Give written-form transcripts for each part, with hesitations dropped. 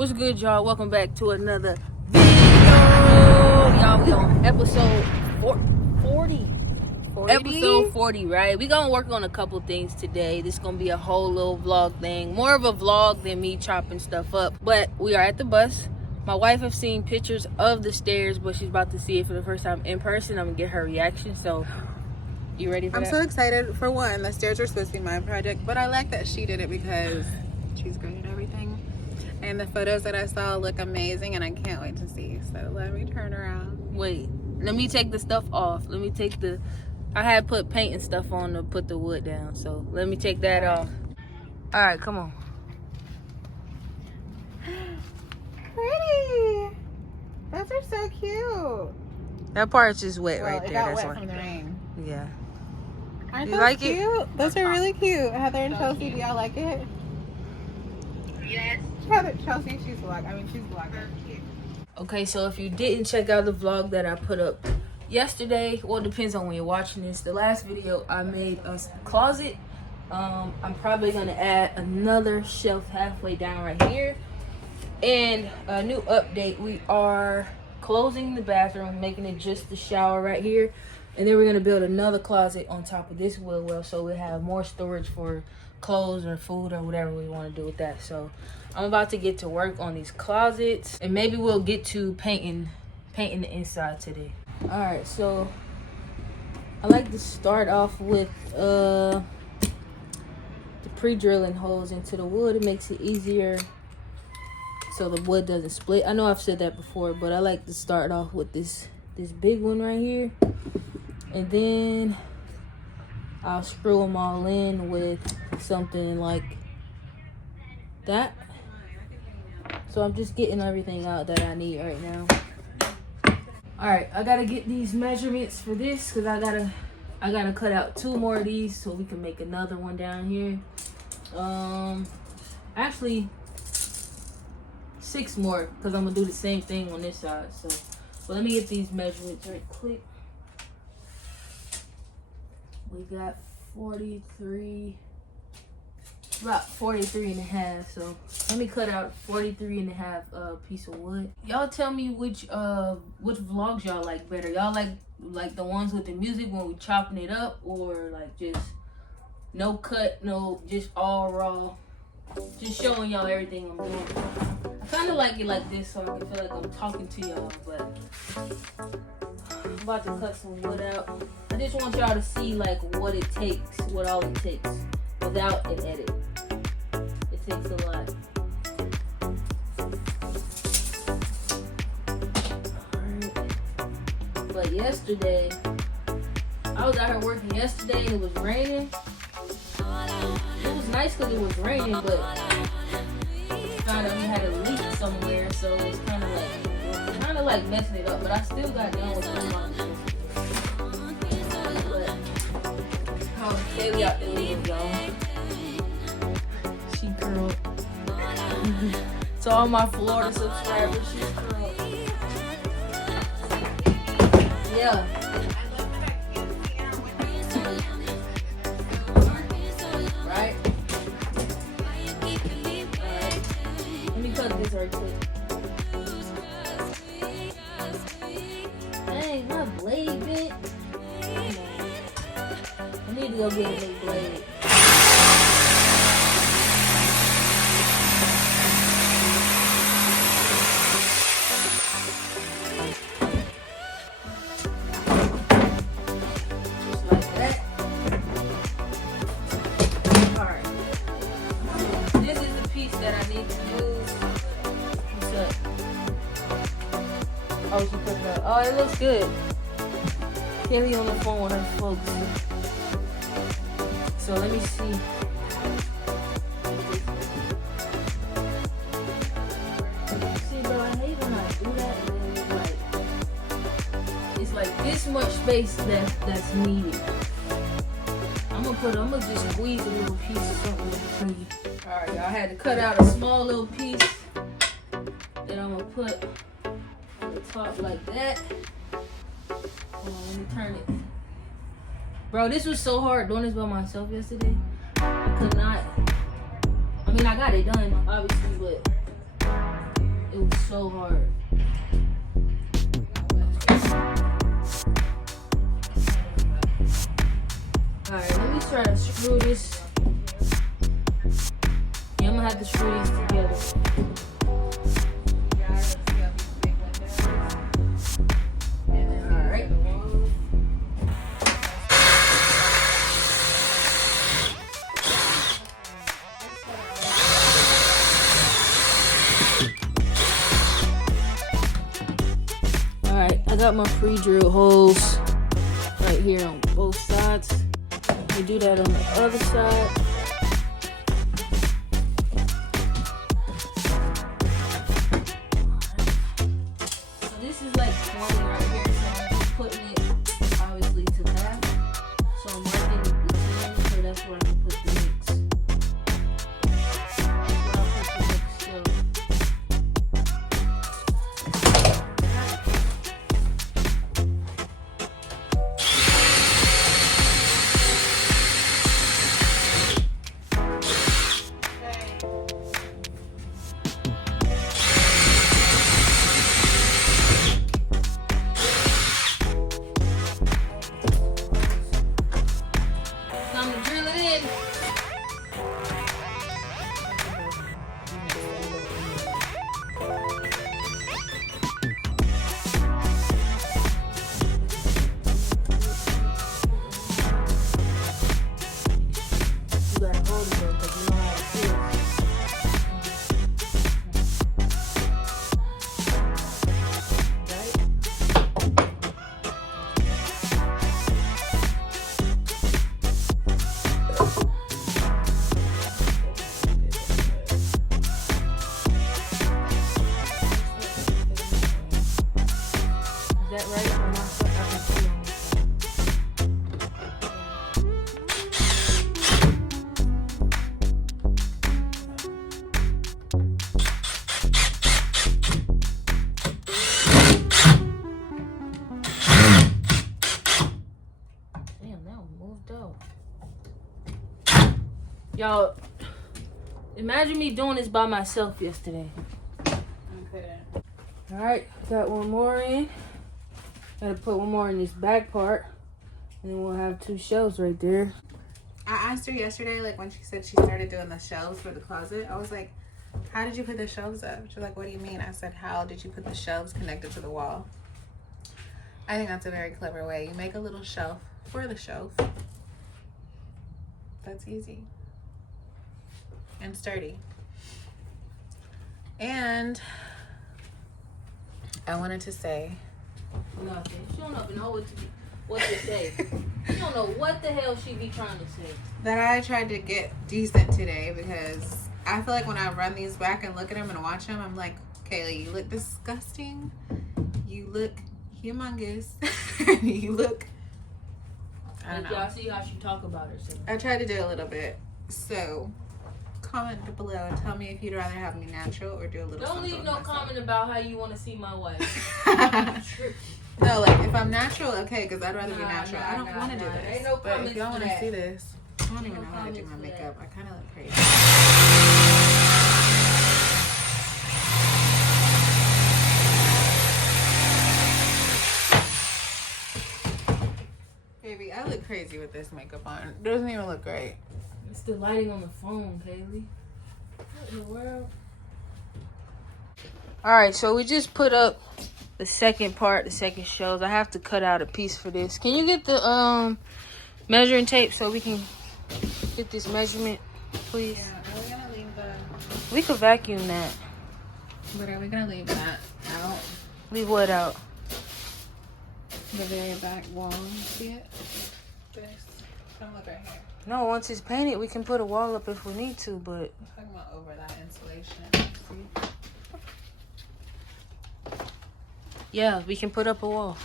What's good, y'all? Welcome back to another video. Y'all, we on episode 40. Episode 40, right? We gonna work on a couple things today. This gonna be a whole little vlog thing. More of a vlog than me chopping stuff up. But we are at the bus. My wife have seen pictures of the stairs, but she's about to see it for the first time in person. I'm gonna get her reaction. So, you ready for that? I'm so excited. For one, the stairs are supposed to be my project, but I like that she did it because she's great at everything. And the photos that I saw look amazing, and I can't wait to see. So let me turn around. Wait, let me take the stuff off. Let me take the... I had put paint and stuff on to put the wood down, so let me take that off. All right, come on. Pretty. Those are so cute. That part's just wet Well, right it there. got That's wet why. from the rain. Yeah. Aren't You those like cute? it? Those are really cute. Heather and Chelsea, do y'all like it? Yes. Heather, Chelsea, she's vlogging. Okay, so if you didn't check out the vlog that I put up yesterday, well, it depends on when you're watching this. The last video, I made a closet. I'm probably gonna add another shelf halfway down right here. And a new update, we are closing the bathroom, making it just the shower right here. And then we're gonna build another closet on top of this wheel well, so we have more storage for clothes or food or whatever we want to do with that. So I'm about to get to work on these closets, and maybe we'll get to painting the inside today. All right, so I like to start off with the pre-drilling holes into the wood. It makes it easier so the wood doesn't split. I know I've said that before, but I like to start off with this big one right here, and then I'll screw them all in with something like that. So I'm just getting everything out that I need right now. All right, I gotta get these measurements for this because I gotta cut out 2 more of these so we can make another one down here. Actually 6 more because I'm gonna do the same thing on this side. So, but let me get these measurements right quick. We got 43, about 43 and a half. So let me cut out 43 and a half piece of wood. Y'all tell me which vlogs y'all like better. Y'all like the ones with the music when we chopping it up, or like just no cut, no, just all raw, just showing y'all everything I'm doing. I kind of like it like this so I can feel like I'm talking to y'all, but I'm about to cut some wood out. I just want y'all to see like what it takes, what all it takes without an edit. It takes a lot. Alright. But yesterday, I was out here working yesterday and it was raining. It was nice because it was raining, but found out we had a leak somewhere, so it's kind of like messing it up. But I still got done with my mom. But Kaylee out there leave, y'all. She curled. To all my Florida subscribers, she's curled. Yeah. Right? Let me cut this right quick. Dang, my blade bit. I need to go get a new blade. Just like that. Alright. This is the piece that I need to use. What's up? Oh, she put it up. Oh, it looks good. Kelly on the phone with her folks. So let me see. See, bro, I hate when I do that. And it's like this much space that's needed. I'm gonna just squeeze a little piece of something in between. All right, y'all, I had to cut out a small little piece that I'm gonna put on the top like that. Hold on, let me turn it. Bro, this was so hard doing this by myself yesterday. I could not. I mean, I got it done, obviously, but so hard. Alright, let me try to screw this. Yeah, I'm gonna have to screw these together. Alright. Alright, I got my pre-drilled holes right here on both sides. We do that on the other side. So this is like 20 right here, so I'm just putting it obviously to that. So I'm marking the 10, so that's where I can put the mix. That's where I'll put the mix still. Time to drill it in. You gotta hold it though, because you know how it feels. Right? Is that right? Or not? I can see on this side. Damn, that one moved out. Y'all, imagine me doing this by myself yesterday. Alright, got one more in. Gotta put one more in this back part. And then we'll have 2 shelves right there. I asked her yesterday, like when she said she started doing the shelves for the closet, I was like, how did you put the shelves up? She's like, what do you mean? I said, how did you put the shelves connected to the wall? I think that's a very clever way. You make a little shelf for the shelf. That's easy. And sturdy. And I wanted to say, Nothing. She don't even know what to say. She don't know what the hell she be trying to say. that I tried to get decent today because I feel like when I run these back and look at them and watch them, I'm like, Kaylee, you look disgusting. You look humongous. You look, I don't know. Y'all see how she talk about herself. I tried to do a little bit. So comment below and tell me if you'd rather have me natural or do a little Don't something leave with no myself. comment about how you want to see my wife. No, like if I'm natural, okay, because I'd rather be Nah, natural. nah, I don't nah, want to do nah. this. Ain't no but if comments y'all for want to that. see this, I don't even no know how to do comments my for that. makeup. I kind of look crazy. Baby, I look crazy with this makeup on. It doesn't even look great. It's the lighting on the phone, Kaylee. What in the world? Alright, so we just put up the second part, the second shelves. I have to cut out a piece for this. Can you get the measuring tape so we can get this measurement, please? Yeah, are we gonna leave the? We could vacuum that. But are we gonna leave that out? Leave what out? The very back wall. See it? This. Don't look right here. No, once it's painted, we can put a wall up if we need to, but I'm talking about over that insulation. See? yeah, we can put up a wall.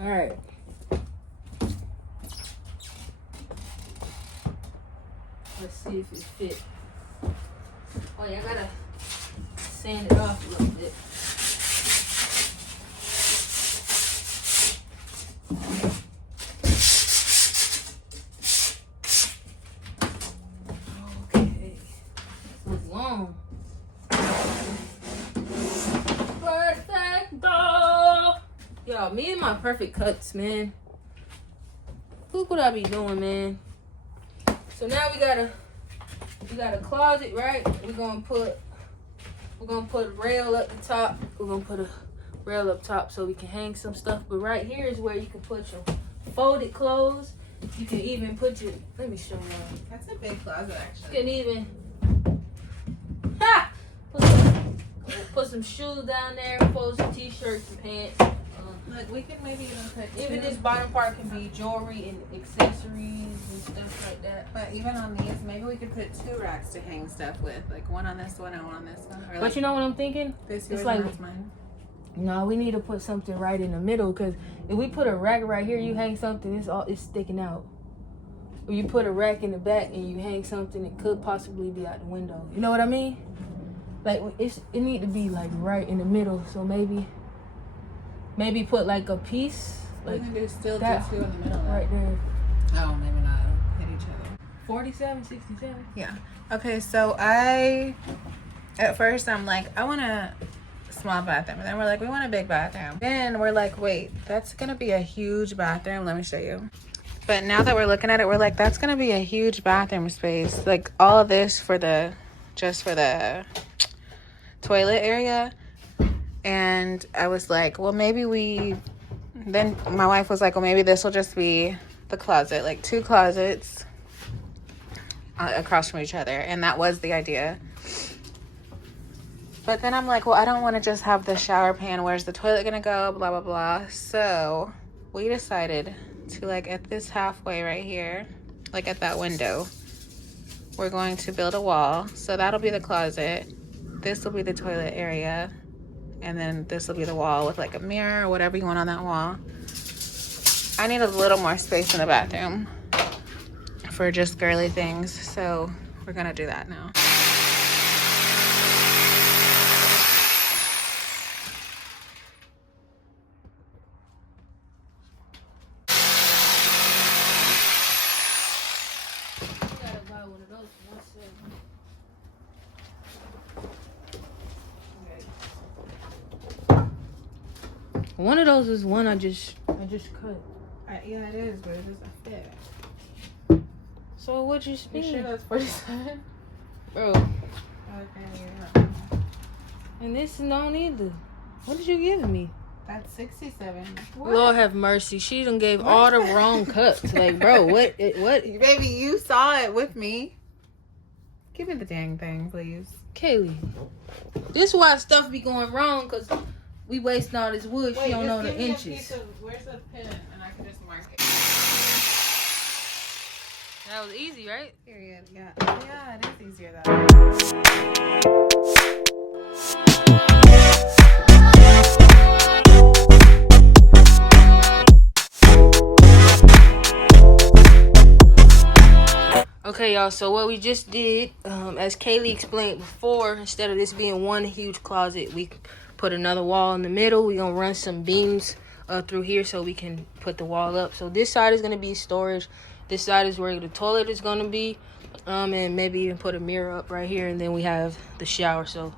All right. Let's see if it fit. Oh yeah, I gotta sand it off a little bit. Okay. It's long. Perfecto. Yo, me and my perfect cuts, man. Look what I be doing, man. So now we got a closet, right? We're gonna put a rail up the top. We're gonna put a rail up top so we can hang some stuff. But right here is where you can put your folded clothes. You can even put your, let me show you. That's a big closet, actually. You can even put some shoes down there, fold some t-shirts and pants. Like, we could maybe even put Even this bottom part can be jewelry and accessories and stuff like that. But even on these, maybe we could put 2 racks to hang stuff with. Like, one on this one and one on this one. Or But like, you know what I'm thinking? this it's yours like, and that's mine. No, we need to put something right in the middle, because if we put a rack right here, you hang something, it's sticking out. Or you put a rack in the back and you hang something, it could possibly be out the window. You know what I mean? Like, it need to be like right in the middle. So maybe put like a piece, like we can do still that, do 2 in the middle. right there. Oh, maybe not. It'll hit each other. 47, 67. Yeah. Okay, so at first I'm like, I want a small bathroom. And then we're like, we want a big bathroom. Then we're like, wait, that's gonna be a huge bathroom. Let me show you. But now that we're looking at it, we're like, that's gonna be a huge bathroom space. Like, all of this just for the toilet area. And I was like, well, then my wife was like, well, maybe this will just be the closet, like 2 closets across from each other. And that was the idea. But then I'm like, well, I don't want to just have the shower pan. Where's the toilet gonna go? Blah, blah, blah. So we decided to, like, at this halfway right here, like at that window, we're going to build a wall. So that'll be the closet. This will be the toilet area. And then this will be the wall with like a mirror or whatever you want on that wall. I need a little more space in the bathroom for just girly things. So we're gonna do that now. One of those is one I just cut. Yeah, it is, but it doesn't fit. So what you You spend? sure that's 47? Bro. Okay, yeah. And this don't either. What did you give me? That's 67. What? Lord have mercy. She done gave all the wrong cuts. Like, bro, what? Baby, you saw it with me. Give me the dang thing, please. Kaylee, this is why stuff be going wrong, because we wasting all this wood. She don't know the inches. Where's the pen? And I can just mark it. That was easy, right? Period. Yeah. Yeah, it is easier though. Okay, y'all, so what we just did, as Kaylee explained before, instead of this being one huge closet, we put another wall in the middle. We're going to run some beams through here so we can put the wall up. So this side is going to be storage. This side is where the toilet is going to be. And maybe even put a mirror up right here. And then we have the shower. So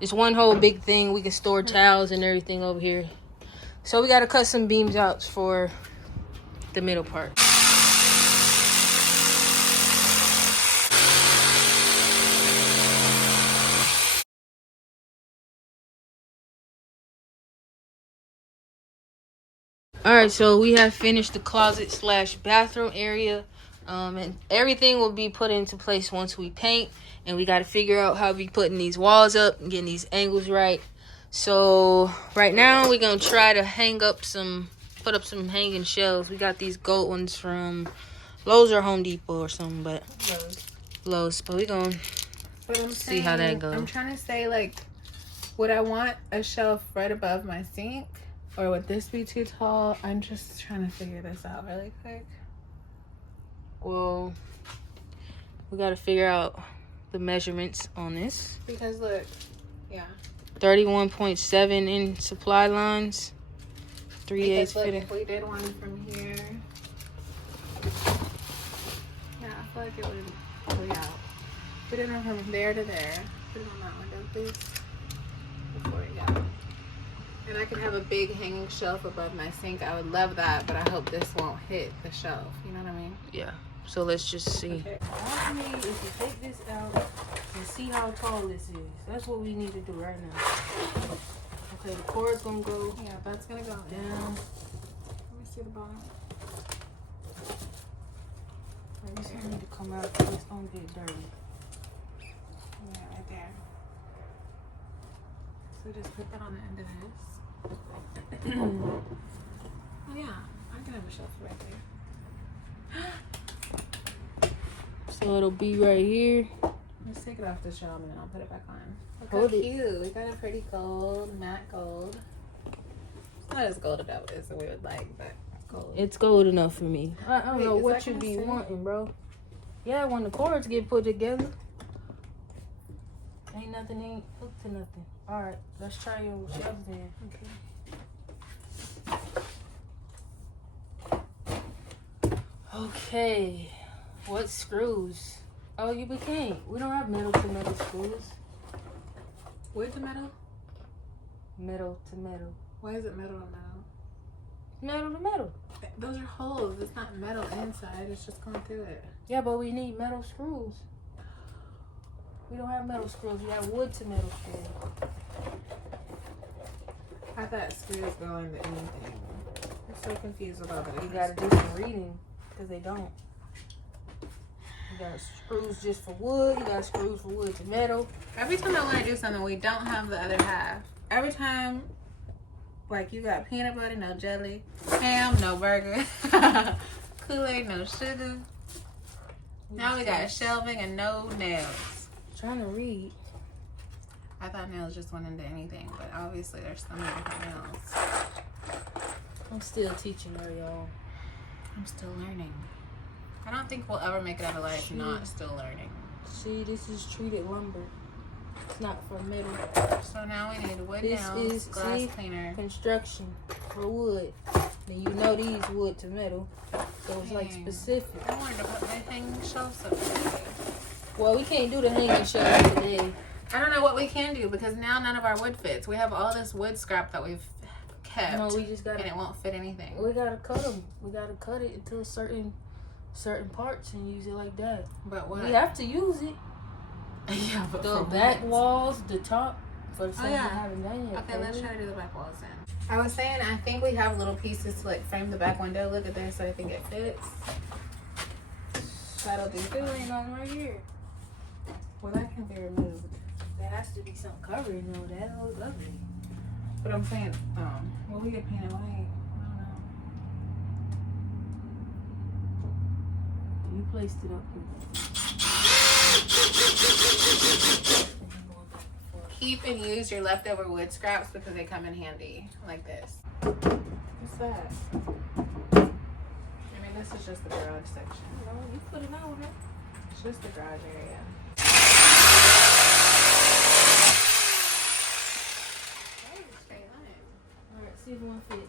it's one whole big thing. We can store towels and everything over here. So we got to cut some beams out for the middle part. Alright, so we have finished the closet / bathroom area. And everything will be put into place once we paint. And we got to figure out how we putting these walls up and getting these angles right. So right now we're going to try to put up some hanging shelves. We got these gold ones from Lowe's or Home Depot or something, but Lowe's. But we're going to see how that goes. I'm trying to say, like, would I want a shelf right above my sink? Or would this be too tall? I'm just trying to figure this out really quick. Well, We gotta figure out the measurements on this. Because look, yeah. 31.7 in supply lines. 3/8 fitting. If we did one from here, yeah, I feel like it would. Oh yeah. We did one from there to there. Put it on that window, please. Yeah. And I could have a big hanging shelf above my sink. I would love that, but I hope this won't hit the shelf. You know what I mean? Yeah. So let's just see. Okay. All we need is to take this out and see how tall this is. That's what we need to do right now. Okay, the cord's gonna go. Yeah, that's gonna go Down. Let me see the bottom. This need to come out. This don't get dirty. Yeah, right there. So just put that on the end of this. Oh yeah, I can have a shelf right there. So it'll be right here. Let's take it off the shelf and then I'll put it back on. Look Hold how it. cute. We got a pretty gold, matte gold. It's not as gold as we would like, but gold. It's gold enough for me. I don't Wait, know is what that you gonna be sit? wanting, bro. Yeah, when the cords get put together. Ain't nothing hooked to nothing. Alright, let's try your shelves then. Okay. What screws? Oh, we can't. We don't have metal to metal screws. Wood to metal? Metal to metal. Why is it metal to metal? Metal to metal. Those are holes. It's not metal inside. It's just going through it. Yeah, but we need metal screws. We don't have metal screws. We have wood to metal screws. I thought screws go into anything. I'm so confused about that. You gotta do some reading because they don't. You got screws just for wood. You got screws for wood to metal. Every time I want to do something, we don't have the other half. Every time, like you got peanut butter, no jelly, ham, no burger, Kool-Aid, no sugar. Now we got shelving and no nails. Trying to read. I thought nails just went into anything, but obviously there's so many different nails. I'm still teaching her, y'all. I'm still learning. I don't think we'll ever make it out of life not still learning. See, this is treated lumber. It's not for metal. So now we need wood This nails, is glass cleaner. construction for wood. Then you know these wood to metal. So it's like Dang. specific. I wanted to put the hanging shelves up today. Well, we can't do the hanging shelves today. I don't know what we can do because now none of our wood fits. We have all this wood scrap that we've kept, No, we just and gotta. it won't fit anything. We gotta cut them. We gotta cut it into certain parts and use it like that. But what? We have to use it. Yeah, but The for back what? walls, the top. For some yeah. we haven't done yet. Okay, let's try to do the back walls then. I was saying, I think we have little pieces to like frame the back window. Look at there, so I think it fits. That'll do. Still ain't nothing right here. Well, that can be removed. There has to be some covering though. That looks ugly. But I'm saying, well, we could paint it white. I don't know. You placed it up here. Keep and use your leftover wood scraps because they come in handy, like this. What's that? I mean, this is just the garage section. No, you put it out there. It's just the garage area. Straight line. Alright, see if one fit.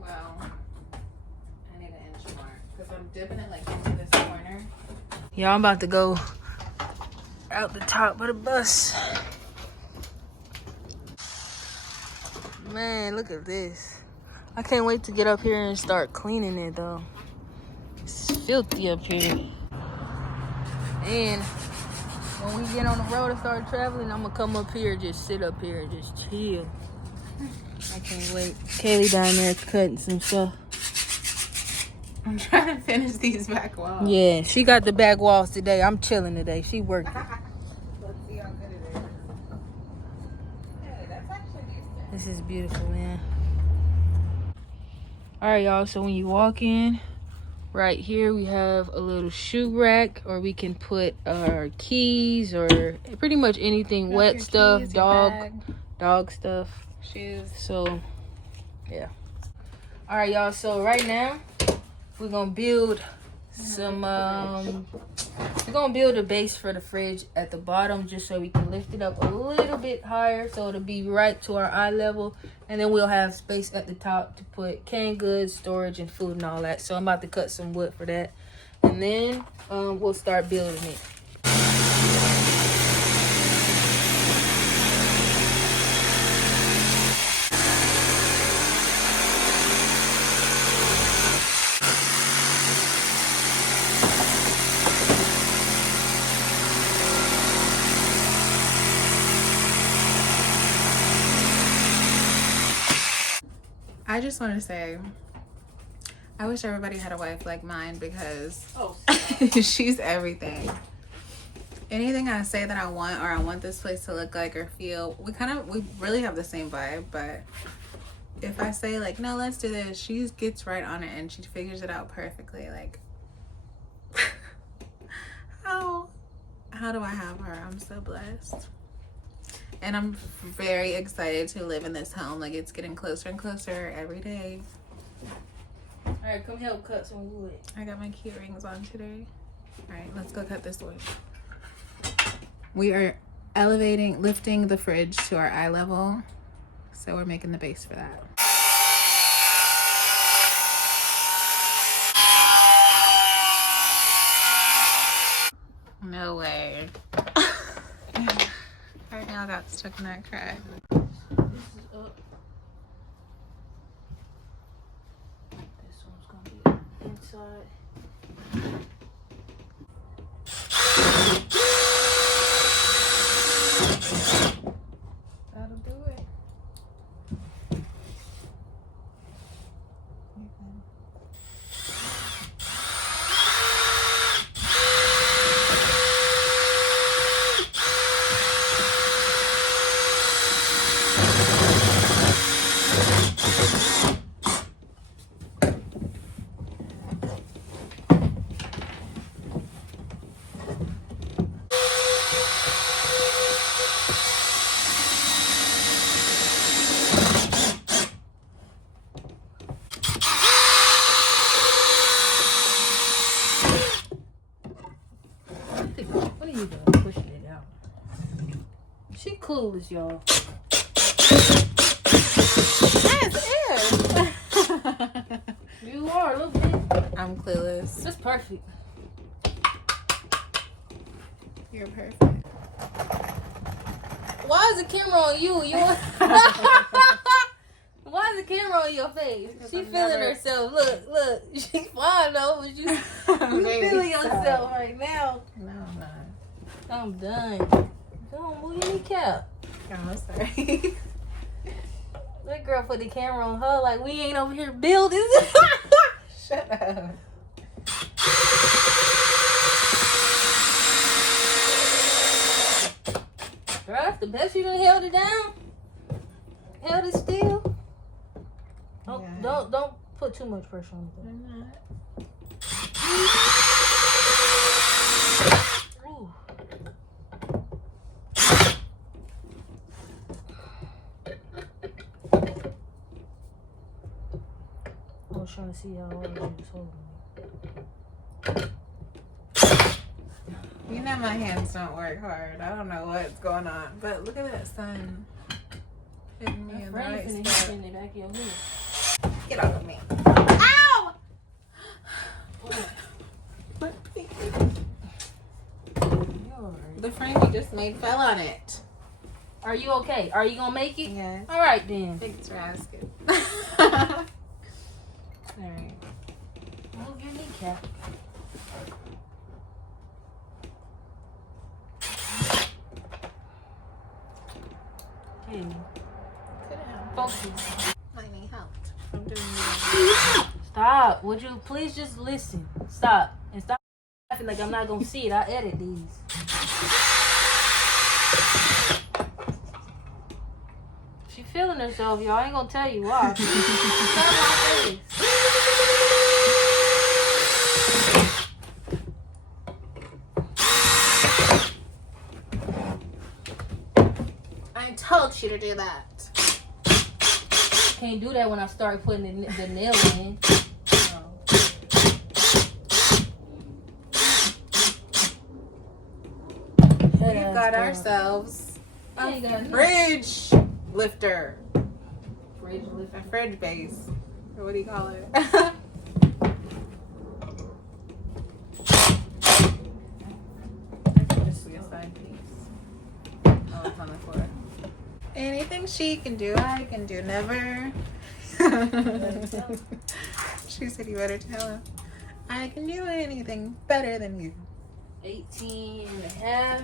Well, I need an inch more because I'm dipping it like into this corner. Yeah, I'm about to go out the top of the bus. Man, look at this. I can't wait to get up here and start cleaning it though. It's filthy up here. And when we get on the road and start traveling, I'm gonna come up here, just sit up here and just chill. I can't wait. Kaylee down there cutting some stuff. I'm trying to finish these back walls. Yeah, she got the back walls today. I'm chilling today. She working. Let's see how good it is. Hey, that's actually decent. This is beautiful, man. All right, y'all. So when you walk in, right here we have a little shoe rack, or we can put our keys or pretty much anything, wet Your stuff, keys, your bag, dog stuff. shoes. So, yeah. All right, y'all. So right now, we're gonna build some. We're gonna build a base for the fridge at the bottom, just so we can lift it up a little bit higher, so it'll be right to our eye level, and then we'll have space at the top to put canned goods, storage, and food and all that. So I'm about to cut some wood for that, and then we'll start building it. I just want to say, I wish everybody had a wife like mine, because she's everything. Anything I say that I want, or I want this place to look like or feel, we really have the same vibe. But if I say like, no, let's do this, she gets right on it and she figures it out perfectly. Like, how do I have her? I'm so blessed. And I'm very excited to live in this home. Like, it's getting closer and closer every day. All right, come help cut some wood. I got my key rings on today. All right, let's go cut this wood. We are lifting the fridge to our eye level. So we're making the base for that. No way. Right now I got stuck in that crack. This is up. This one's gonna be inside. That'll do it. What are you doing? Pushing it out. She clueless, y'all. Yes, You are a little bit. I'm clueless. That's perfect. You're perfect. Why is the camera on you? Why is the camera on your face? She feeling herself. Look. She's fine though, but you feeling yourself right now. No, I'm not. I'm done. Don't move your kneecap. Oh, I'm sorry. That girl put the camera on her like we ain't over here building. Shut up. Girl, that's the best you done held it down. Held it still. Don't put too much pressure on it. I'm not. Ooh. I was trying to see how hard you was holding me. You know my hands don't work hard. I don't know what's going on. But look at that sun hitting me in the right spot. In the back of your head. Get off of me. Ow! The frame you just made fell on it. Are you okay? Are you gonna make it? Yes. All right then. Thanks for asking. All right. Move your kneecap. Okay. Focus. I need help. I'm doing it. Stop. Would you please just listen? Stop. And stop laughing like I'm not gonna see it. I edit these. She feeling herself, y'all. I ain't gonna tell you why. Stop my face. I told you to do that. can't do that when I start putting the nail in. We've got ourselves a fridge lifter. Fridge lifter. A fridge base. Or what do you call it? Anything she can do, I can do. Never. She said you better tell him. I can do anything better than you. 18 and a half.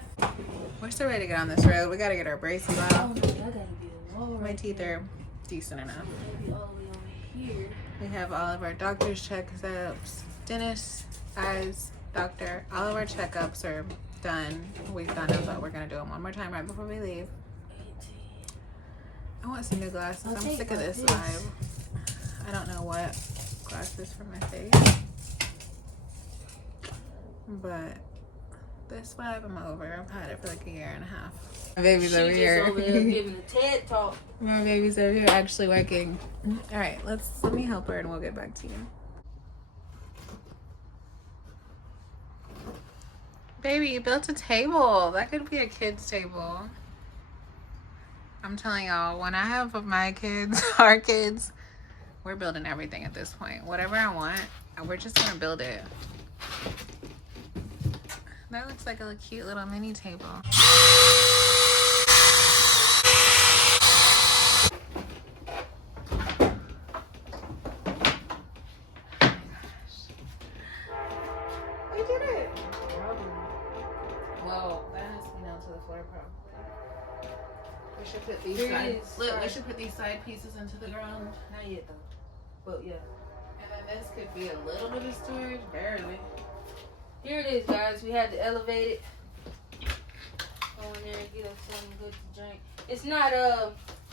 We're still ready to get on this road. We gotta get our braces off. Oh, I gotta be low. My teeth are decent enough. Maybe all the way over here. We have all of our doctor's checkups, dentist, eyes, doctor. All of our checkups are done. We've done them, but we're gonna do them one more time right before we leave. 18. I want some new glasses. I'm sick of this vibe. I don't know what glasses for my face, but this vibe I'm over. I've had it for like a year and a half. My baby's over here. Over there giving a TED talk. My baby's over here actually working. All right, let me help her and we'll get back to you. Baby, you built a table. That could be a kid's table. I'm telling y'all, when I have my kids, our kids, we're building everything at this point. Whatever I want, we're just gonna build it. That looks like a cute little mini table. We did it. Well, that has to be nailed to the floor probably. We should put these we should put these side pieces into the ground. Not yet though. But yeah. And then this could be a little bit of storage, barely. Here it is, guys. We had to elevate it. Go in there and get us something good to drink. It's not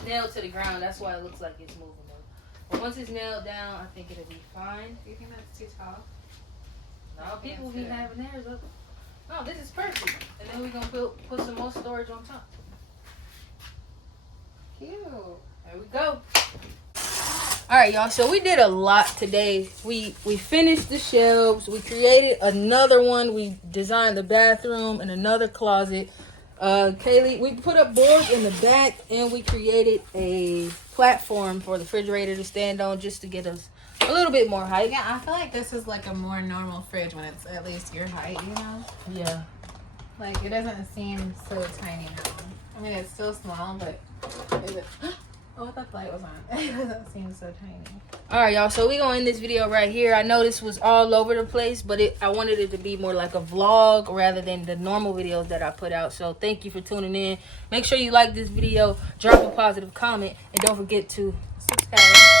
nailed to the ground. That's why it looks like it's moving though. But once it's nailed down, I think it'll be fine. Do you think that's too tall? No, people be having theirs up. No, this is perfect. And then we're gonna put some more storage on top. Cute. There we go. All right, y'all. So we did a lot today. We finished the shelves. We created another one. We designed the bathroom and another closet. Kaylee, we put up boards in the back and we created a platform for the refrigerator to stand on just to get us a little bit more height. Yeah, I feel like this is like a more normal fridge when it's at least your height, you know? Yeah. Like, it doesn't seem so tiny now. I mean, it's still small, but oh, I thought the light was on. It doesn't seem so tiny. All right, y'all. So we gonna end this video right here. I know this was all over the place, but I wanted it to be more like a vlog rather than the normal videos that I put out. So thank you for tuning in. Make sure you like this video, drop a positive comment, and don't forget to Subscribe.